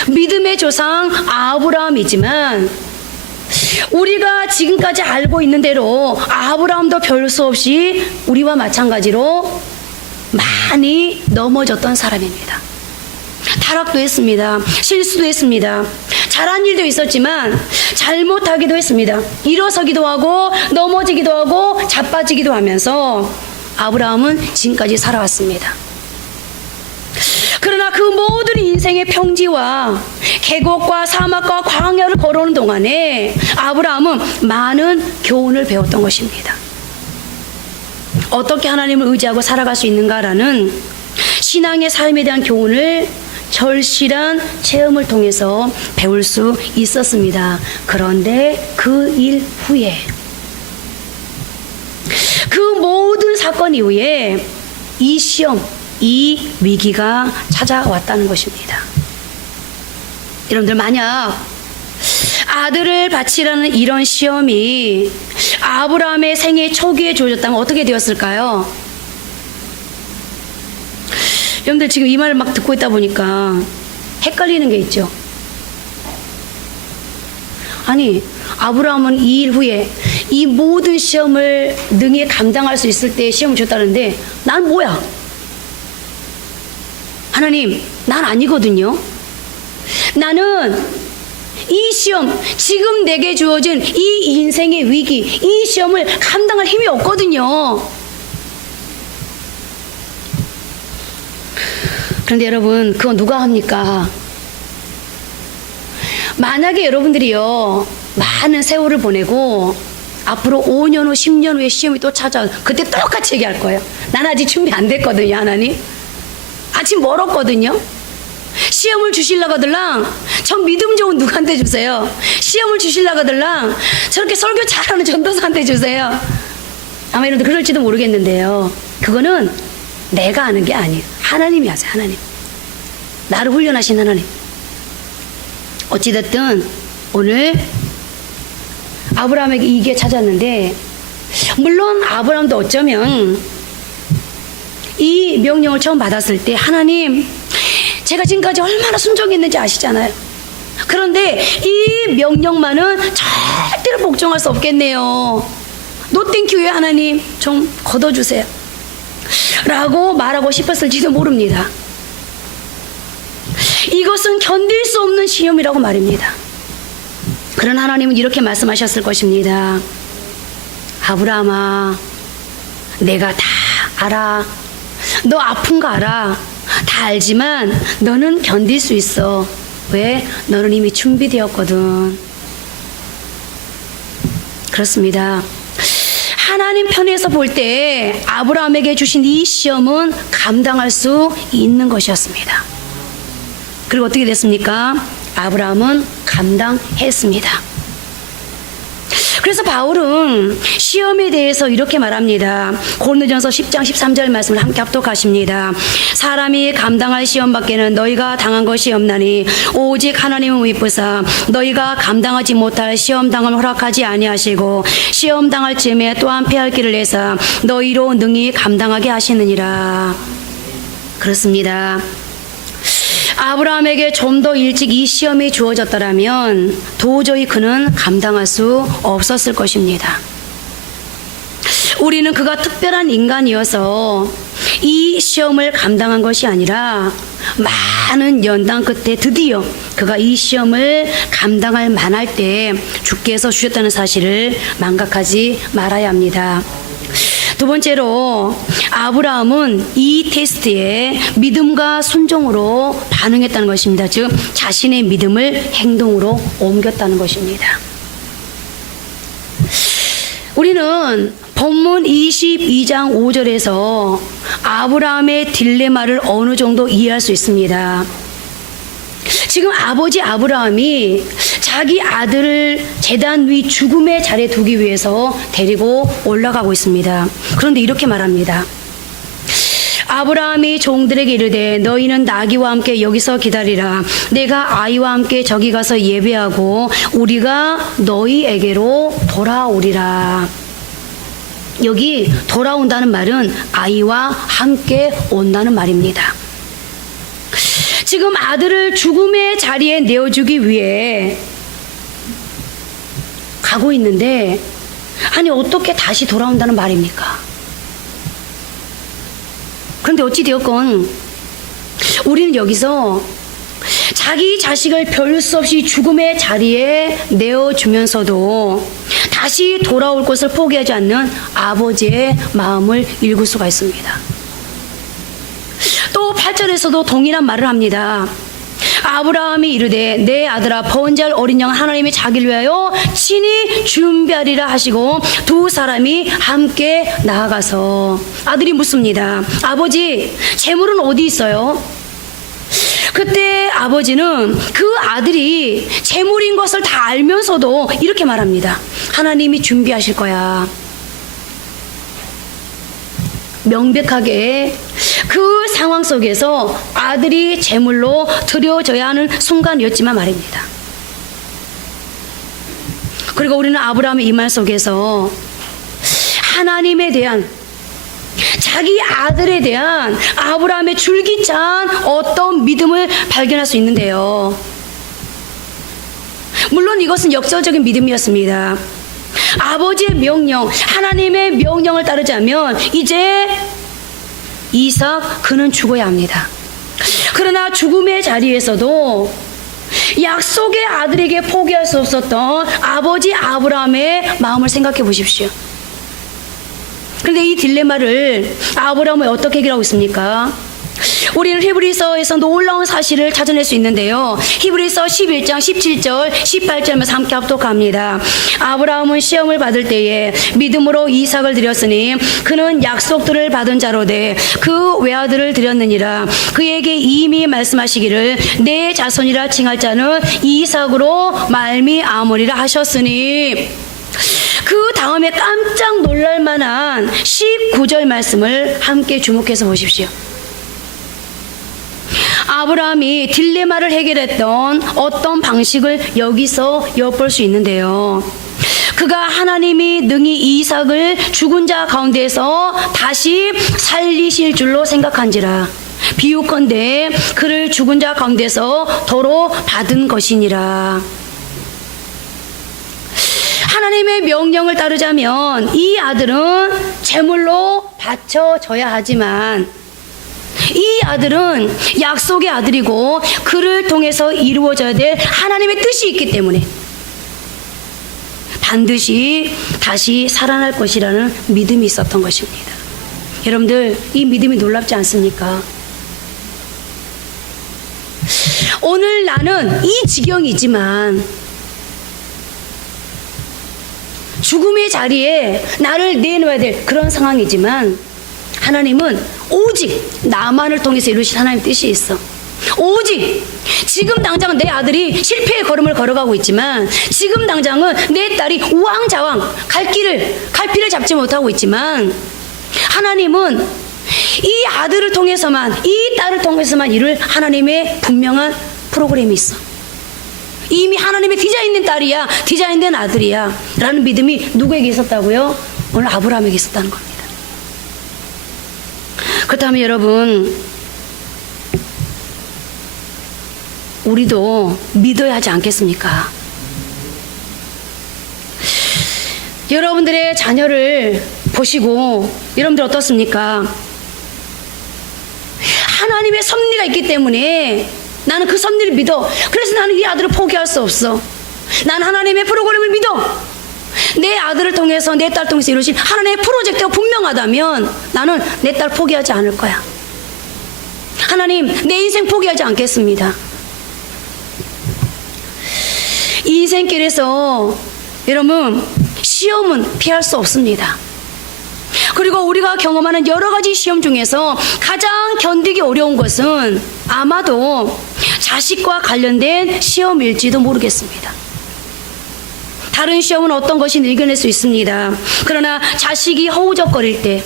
믿음의 조상 아브라함이지만 우리가 지금까지 알고 있는 대로 아브라함도 별 수 없이 우리와 마찬가지로 많이 넘어졌던 사람입니다. 타락도 했습니다. 실수도 했습니다. 잘한 일도 있었지만 잘못하기도 했습니다. 일어서기도 하고 넘어지기도 하고 자빠지기도 하면서 아브라함은 지금까지 살아왔습니다. 그러나 그 모든 인생의 평지와 계곡과 사막과 광야를 걸어오는 동안에 아브라함은 많은 교훈을 배웠던 것입니다. 어떻게 하나님을 의지하고 살아갈 수 있는가라는 신앙의 삶에 대한 교훈을 절실한 체험을 통해서 배울 수 있었습니다. 그런데 그 일 후에, 그 모든 사건 이후에 이 시험, 이 위기가 찾아왔다는 것입니다. 여러분들, 만약 아들을 바치라는 이런 시험이 아브라함의 생애 초기에 주어졌다면 어떻게 되었을까요? 여러분들, 지금 이 말을 막 듣고 있다 보니까 헷갈리는 게 있죠. 아니, 아브라함은 이 일 후에 이 모든 시험을 능히 감당할 수 있을 때 시험을 줬다는데 난 뭐야? 하나님, 난 아니거든요. 나는 이 시험, 지금 내게 주어진 이 인생의 위기, 이 시험을 감당할 힘이 없거든요. 그런데 여러분, 그거 누가 합니까? 만약에 여러분들이요, 많은 세월을 보내고 앞으로 5년 후, 10년 후에 시험이 또 찾아와, 그때 똑같이 얘기할 거예요. 난 아직 준비 안 됐거든요, 하나님. 아직 멀었거든요. 시험을 주시려고 하들랑 저 믿음 좋은 누구한테 주세요. 시험을 주시려고 하들랑 저렇게 설교 잘하는 전도사한테 주세요. 아마 여러분들 그럴지도 모르겠는데요, 그거는 내가 하는 게 아니에요. 하나님이 하세요. 하나님. 나를 훈련하신 하나님. 어찌됐든 오늘 아브라함에게 이게 찾았는데, 물론 아브라함도 어쩌면 이 명령을 처음 받았을 때 하나님, 제가 지금까지 얼마나 순종했는지 아시잖아요. 그런데 이 명령만은 절대로 복종할 수 없겠네요. 노땡큐에 하나님 좀 걷어주세요 라고 말하고 싶었을지도 모릅니다. 이것은 견딜 수 없는 시험이라고 말입니다. 그런 하나님은 이렇게 말씀하셨을 것입니다. 아브라함아, 내가 다 알아. 너 아픈 거 알아. 다 알지만 너는 견딜 수 있어. 왜? 너는 이미 준비되었거든. 그렇습니다. 하나님 편에서 볼 때 아브라함에게 주신 이 시험은 감당할 수 있는 것이었습니다. 그리고 어떻게 됐습니까? 아브라함은 감당했습니다. 그래서 바울은 시험에 대해서 이렇게 말합니다. 고린도전서 10장 13절 말씀을 함께 합독하십니다. 사람이 감당할 시험 밖에는 너희가 당한 것이 없나니 오직 하나님은 미쁘사 너희가 감당하지 못할 시험 당함을 허락하지 아니하시고 시험 당할 즈음에 또한 패할 길을 내사 너희로 능히 감당하게 하시느니라. 그렇습니다. 아브라함에게 좀 더 일찍 이 시험이 주어졌더라면 도저히 그는 감당할 수 없었을 것입니다. 우리는 그가 특별한 인간이어서 이 시험을 감당한 것이 아니라 많은 연단 끝에 드디어 그가 이 시험을 감당할 만할 때 주께서 주셨다는 사실을 망각하지 말아야 합니다. 두 번째로 아브라함은 이 테스트에 믿음과 순종으로 반응했다는 것입니다. 즉 자신의 믿음을 행동으로 옮겼다는 것입니다. 우리는 본문 22장 5절에서 아브라함의 딜레마를 어느 정도 이해할 수 있습니다. 지금 아버지 아브라함이 자기 아들을 제단 위 죽음의 자리에 두기 위해서 데리고 올라가고 있습니다. 그런데 이렇게 말합니다. 아브라함이 종들에게 이르되 너희는 나귀와 함께 여기서 기다리라. 내가 아이와 함께 저기 가서 예배하고 우리가 너희에게로 돌아오리라. 여기 돌아온다는 말은 아이와 함께 온다는 말입니다. 지금 아들을 죽음의 자리에 내어주기 위해 가고 있는데, 아니 어떻게 다시 돌아온다는 말입니까? 그런데 어찌되었건 우리는 여기서 자기 자식을 별 수 없이 죽음의 자리에 내어주면서도 다시 돌아올 것을 포기하지 않는 아버지의 마음을 읽을 수가 있습니다. 또 8절에서도 동일한 말을 합니다. 아브라함이 이르되 내 아들아 번제할 어린 양 하나님이 자기를 위하여 친히 준비하리라 하시고 두 사람이 함께 나아가서 아들이 묻습니다. 아버지, 재물은 어디 있어요? 그때 아버지는 그 아들이 재물인 것을 다 알면서도 이렇게 말합니다. 하나님이 준비하실 거야. 명백하게 그 상황 속에서 아들이 제물로 드려져야 하는 순간이었지만 말입니다. 그리고 우리는 아브라함의 이 말 속에서 하나님에 대한, 자기 아들에 대한 아브라함의 줄기찬 어떤 믿음을 발견할 수 있는데요. 물론 이것은 역사적인 믿음이었습니다. 아버지의 명령, 하나님의 명령을 따르자면 이제 이삭 그는 죽어야 합니다. 그러나 죽음의 자리에서도 약속의 아들에게 포기할 수 없었던 아버지 아브라함의 마음을 생각해 보십시오. 그런데 이 딜레마를 아브라함은 어떻게 해결하고 있습니까? 우리는 히브리서에서 놀라운 사실을 찾아낼 수 있는데요. 히브리서 11장 17절 18절에서 함께 합독합니다. 아브라함은 시험을 받을 때에 믿음으로 이삭을 드렸으니 그는 약속들을 받은 자로 돼 그 외아들을 드렸느니라. 그에게 이미 말씀하시기를 내 자손이라 칭할 자는 이삭으로 말미암으리라 하셨으니, 그 다음에 깜짝 놀랄 만한 19절 말씀을 함께 주목해서 보십시오. 아브라함이 딜레마를 해결했던 어떤 방식을 여기서 엿볼 수 있는데요. 그가 하나님이 능히 이삭을 죽은 자 가운데서 다시 살리실 줄로 생각한지라. 비유컨대 그를 죽은 자 가운데서 도로 받은 것이니라. 하나님의 명령을 따르자면 이 아들은 제물로 바쳐져야 하지만 이 아들은 약속의 아들이고 그를 통해서 이루어져야 될 하나님의 뜻이 있기 때문에 반드시 다시 살아날 것이라는 믿음이 있었던 것입니다. 여러분들, 이 믿음이 놀랍지 않습니까? 오늘 나는 이 지경이지만 죽음의 자리에 나를 내놓아야 될 그런 상황이지만 하나님은 오직 나만을 통해서 이루신 하나님의 뜻이 있어. 오직 지금 당장은 내 아들이 실패의 걸음을 걸어가고 있지만, 지금 당장은 내 딸이 우왕좌왕 갈 길을 잡지 못하고 있지만, 하나님은 이 아들을 통해서만, 이 딸을 통해서만 이룰 하나님의 분명한 프로그램이 있어. 이미 하나님의 디자인된 딸이야, 디자인된 아들이야 라는 믿음이 누구에게 있었다고요? 오늘 아브라함에게 있었다는 겁니다. 그렇다면 여러분, 우리도 믿어야 하지 않겠습니까? 여러분들의 자녀를 보시고 여러분들 어떻습니까? 하나님의 섭리가 있기 때문에 나는 그 섭리를 믿어. 그래서 나는 이 아들을 포기할 수 없어. 난 하나님의 프로그램을 믿어. 내 아들을 통해서, 내 딸을 통해서 이루신 하나님의 프로젝트가 분명하다면 나는 내 딸 포기하지 않을 거야. 하나님, 내 인생 포기하지 않겠습니다. 이 인생길에서 여러분, 시험은 피할 수 없습니다. 그리고 우리가 경험하는 여러 가지 시험 중에서 가장 견디기 어려운 것은 아마도 자식과 관련된 시험일지도 모르겠습니다. 다른 시험은 어떤 것이 이겨낼 수 있습니다. 그러나 자식이 허우적거릴 때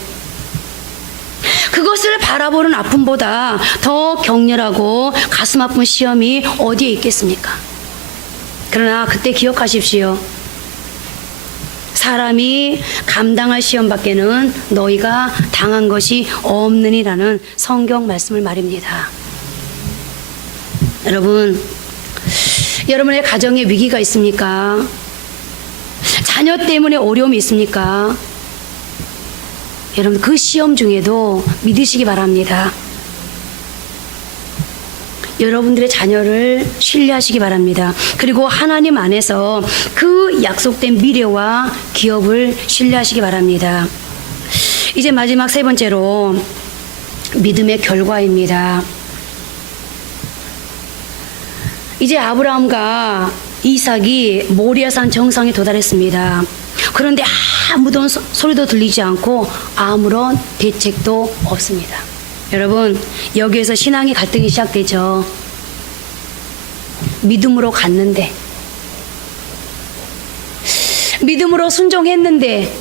그것을 바라보는 아픔보다 더 격렬하고 가슴 아픈 시험이 어디에 있겠습니까? 그러나 그때 기억하십시오. 사람이 감당할 시험밖에는 너희가 당한 것이 없느니라는 성경 말씀을 말입니다. 여러분, 여러분의 가정에 위기가 있습니까? 자녀 때문에 어려움이 있습니까? 여러분, 그 시험 중에도 믿으시기 바랍니다. 여러분들의 자녀를 신뢰하시기 바랍니다. 그리고 하나님 안에서 그 약속된 미래와 기업을 신뢰하시기 바랍니다. 이제 마지막 세 번째로 믿음의 결과입니다. 이제 아브라함과 이삭이 모리아산 정상에 도달했습니다. 그런데 아무도 소리도 들리지 않고 아무런 대책도 없습니다. 여러분, 여기에서 신앙의 갈등이 시작되죠. 믿음으로 갔는데, 믿음으로 순종했는데,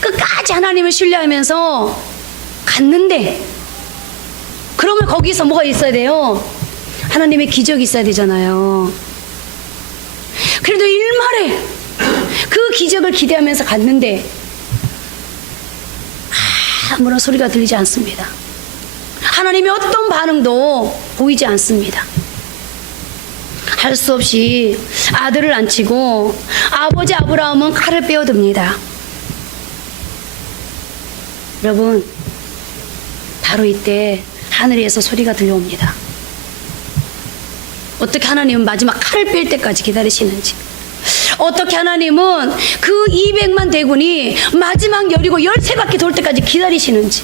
끝까지 하나님을 신뢰하면서 갔는데, 그러면 거기서 뭐가 있어야 돼요? 하나님의 기적이 있어야 되잖아요. 그래도 일말에 그 기적을 기대하면서 갔는데 아무런 소리가 들리지 않습니다. 하나님의 어떤 반응도 보이지 않습니다. 할 수 없이 아들을 안치고 아버지 아브라함은 칼을 빼어듭니다. 여러분, 바로 이때 하늘에서 소리가 들려옵니다. 어떻게 하나님은 마지막 칼을 뺄 때까지 기다리시는지, 어떻게 하나님은 그 200만 대군이 마지막 여리고 13바퀴 돌 때까지 기다리시는지.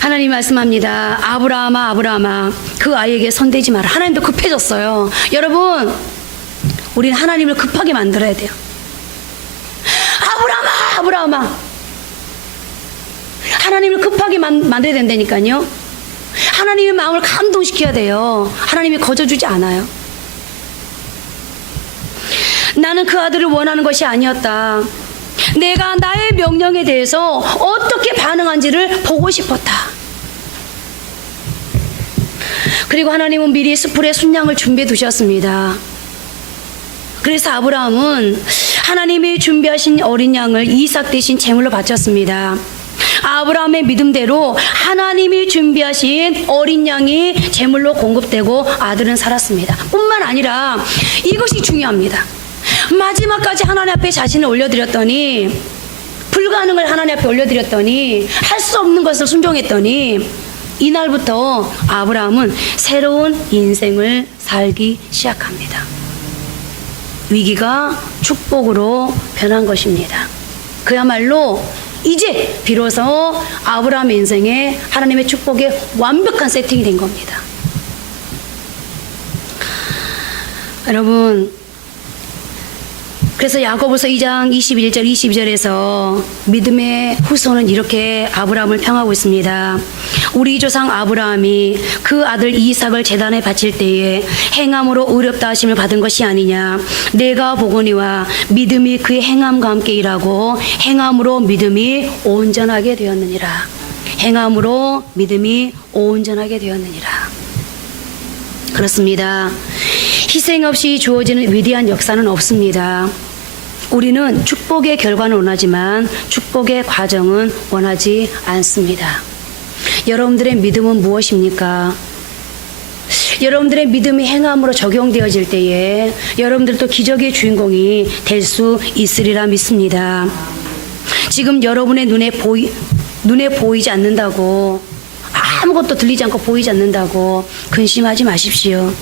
하나님 말씀합니다. 아브라함아, 아브라함아, 그 아이에게 손대지 마라. 하나님도 급해졌어요. 여러분, 우리는 하나님을 급하게 만들어야 돼요. 아브라함아, 아브라함아, 하나님을 급하게 만들어야 된다니까요. 하나님의 마음을 감동시켜야 돼요. 하나님이 거저주지 않아요. 나는 그 아들을 원하는 것이 아니었다. 내가 나의 명령에 대해서 어떻게 반응한지를 보고 싶었다. 그리고 하나님은 미리 수풀에 순양을 준비해 두셨습니다. 그래서 아브라함은 하나님이 준비하신 어린 양을 이삭 대신 제물로 바쳤습니다. 아브라함의 믿음대로 하나님이 준비하신 어린 양이 제물로 공급되고 아들은 살았습니다. 뿐만 아니라 이것이 중요합니다. 마지막까지 하나님 앞에 자신을 올려드렸더니, 불가능을 하나님 앞에 올려드렸더니, 할 수 없는 것을 순종했더니 이날부터 아브라함은 새로운 인생을 살기 시작합니다. 위기가 축복으로 변한 것입니다. 그야말로 이제 비로소 아브라함의 인생에 하나님의 축복의 완벽한 세팅이 된 겁니다. 여러분, 그래서 야고보서 2장 21절 22절에서 믿음의 후손은 이렇게 아브라함을 평하고 있습니다. 우리 조상 아브라함이 그 아들 이삭을 제단에 바칠 때에 행함으로 의롭다 하심을 받은 것이 아니냐. 내가 보거니와 믿음이 그의 행함과 함께 일하고 행함으로 믿음이 온전하게 되었느니라. 행함으로 믿음이 온전하게 되었느니라. 그렇습니다. 희생 없이 주어지는 위대한 역사는 없습니다. 우리는 축복의 결과는 원하지만 축복의 과정은 원하지 않습니다. 여러분들의 믿음은 무엇입니까? 여러분들의 믿음이 행함으로 적용되어질 때에 여러분들도 기적의 주인공이 될 수 있으리라 믿습니다. 지금 여러분의 눈에 보이지 않는다고, 아무것도 들리지 않고 보이지 않는다고 근심하지 마십시오.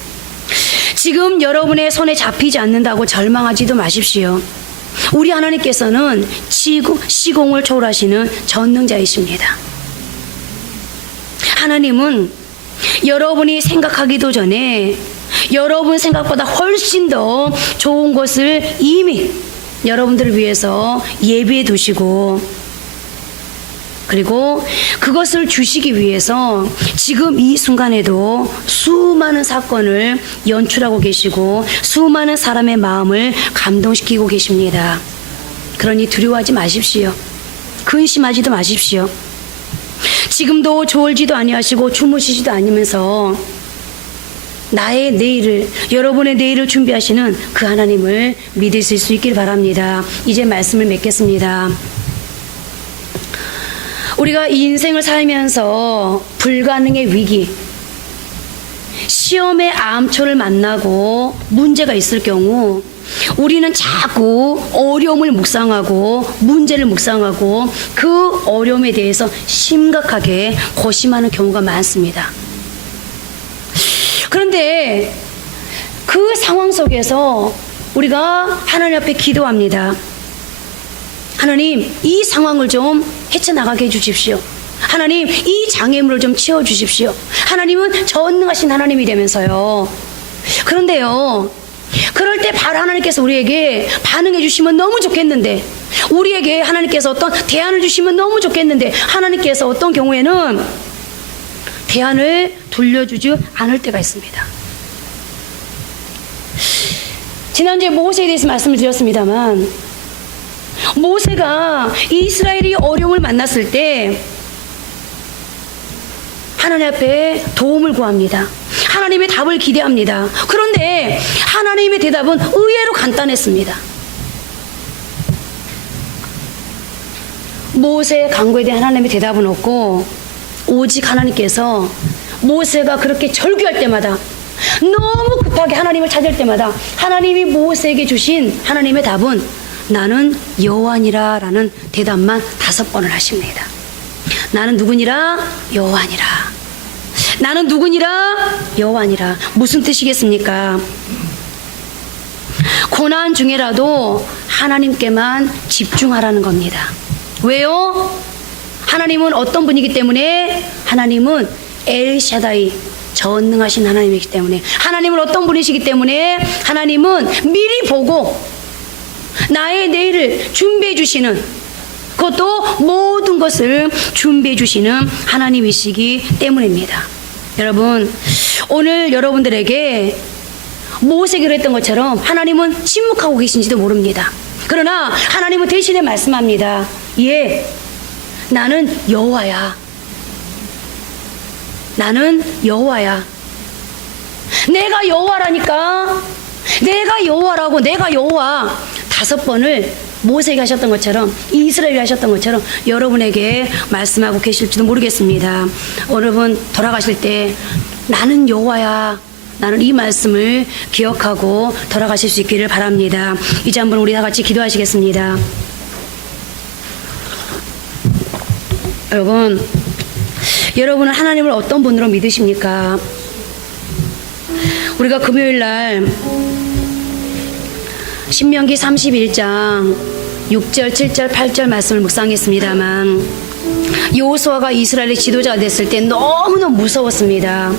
지금 여러분의 손에 잡히지 않는다고 절망하지도 마십시오. 우리 하나님께서는 시공을 초월하시는 전능자이십니다. 하나님은 여러분이 생각하기도 전에 여러분 생각보다 훨씬 더 좋은 것을 이미 여러분들을 위해서 예비해 두시고, 그리고 그것을 주시기 위해서 지금 이 순간에도 수많은 사건을 연출하고 계시고 수많은 사람의 마음을 감동시키고 계십니다. 그러니 두려워하지 마십시오. 근심하지도 마십시오. 지금도 졸지도 아니하시고 주무시지도 않으면서 나의 내일을, 여러분의 내일을 준비하시는 그 하나님을 믿으실 수 있길 바랍니다. 이제 말씀을 맺겠습니다. 우리가 이 인생을 살면서 불가능의 위기, 시험의 암초를 만나고 문제가 있을 경우 우리는 자꾸 어려움을 묵상하고 문제를 묵상하고 그 어려움에 대해서 심각하게 고심하는 경우가 많습니다. 그런데 그 상황 속에서 우리가 하나님 앞에 기도합니다. 하나님, 이 상황을 좀 헤쳐나가게 해주십시오. 하나님, 이 장애물을 좀 치워주십시오. 하나님은 전능하신 하나님이 되면서요. 그런데요, 그럴 때 바로 하나님께서 우리에게 반응해 주시면 너무 좋겠는데, 우리에게 하나님께서 어떤 대안을 주시면 너무 좋겠는데, 하나님께서 어떤 경우에는 대안을 돌려주지 않을 때가 있습니다. 지난주에 모세에 대해서 말씀을 드렸습니다만, 모세가 이스라엘이 어려움을 만났을 때 하나님 앞에 도움을 구합니다. 하나님의 답을 기대합니다. 그런데 하나님의 대답은 의외로 간단했습니다. 모세의 간구에 대한 하나님의 대답은 없고, 오직 하나님께서 모세가 그렇게 절규할 때마다, 너무 급하게 하나님을 찾을 때마다 하나님이 모세에게 주신 하나님의 답은 나는 여호와니라 라는 대답만 5번을 하십니다. 나는 누구니라? 여호와니라. 나는 누구니라? 여호와니라. 무슨 뜻이겠습니까? 고난 중에라도 하나님께만 집중하라는 겁니다. 왜요? 하나님은 어떤 분이기 때문에? 하나님은 엘샤다이, 전능하신 하나님이기 때문에. 하나님은 어떤 분이시기 때문에? 하나님은 미리 보고 나의 내일을 준비해 주시는, 그것도 모든 것을 준비해 주시는 하나님이시기 때문입니다. 여러분, 오늘 여러분들에게 모세가 그랬던 것처럼 하나님은 침묵하고 계신지도 모릅니다. 그러나 하나님은 대신에 말씀합니다. 예, 나는 여호와야. 나는 여호와야. 내가 여호와라니까. 내가 여호와라고. 내가 여호와. 5번을 모세에게 하셨던 것처럼, 이스라엘이 하셨던 것처럼 여러분에게 말씀하고 계실지도 모르겠습니다. 여러분 돌아가실 때 나는 여호와야, 나는 이 말씀을 기억하고 돌아가실 수 있기를 바랍니다. 이제 한번 우리 다 같이 기도하시겠습니다. 여러분은 하나님을 어떤 분으로 믿으십니까? 우리가 금요일 날 신명기 31장 6절, 7절, 8절 말씀을 묵상했습니다만, 여호수아가 이스라엘의 지도자가 됐을 때 너무너무 무서웠습니다.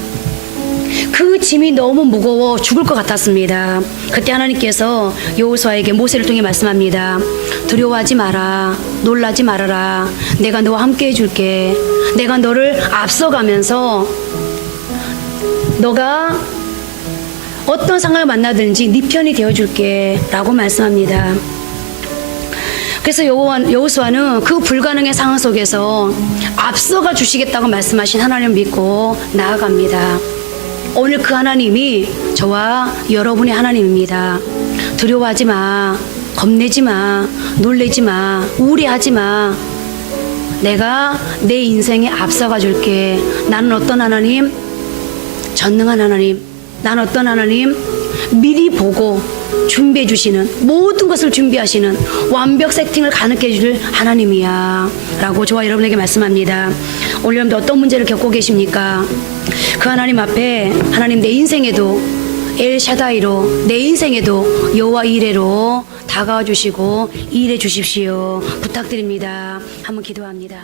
그 짐이 너무 무거워 죽을 것 같았습니다. 그때 하나님께서 여호수아에게 모세를 통해 말씀합니다. 두려워하지 마라. 놀라지 말아라. 내가 너와 함께 해줄게. 내가 너를 앞서가면서 너가 어떤 상황을 만나든지 네 편이 되어줄게 라고 말씀합니다. 그래서 여호수아는 그 불가능의 상황 속에서 앞서가 주시겠다고 말씀하신 하나님을 믿고 나아갑니다. 오늘 그 하나님이 저와 여러분의 하나님입니다. 두려워하지 마. 겁내지 마. 놀래지 마. 우울해하지 마. 내가 내 인생에 앞서가 줄게. 나는 어떤 하나님? 전능한 하나님. 나는 어떤 하나님? 미리 보고 준비해 주시는, 모든 것을 준비하시는, 완벽 세팅을 가능케 해줄 하나님이야 라고 저와 여러분에게 말씀합니다. 오늘 여러분들 어떤 문제를 겪고 계십니까? 그 하나님 앞에 하나님 내 인생에도 엘샤다이로, 내 인생에도 여호와 이레로 다가와 주시고 일해 주십시오. 부탁드립니다. 한번 기도합니다.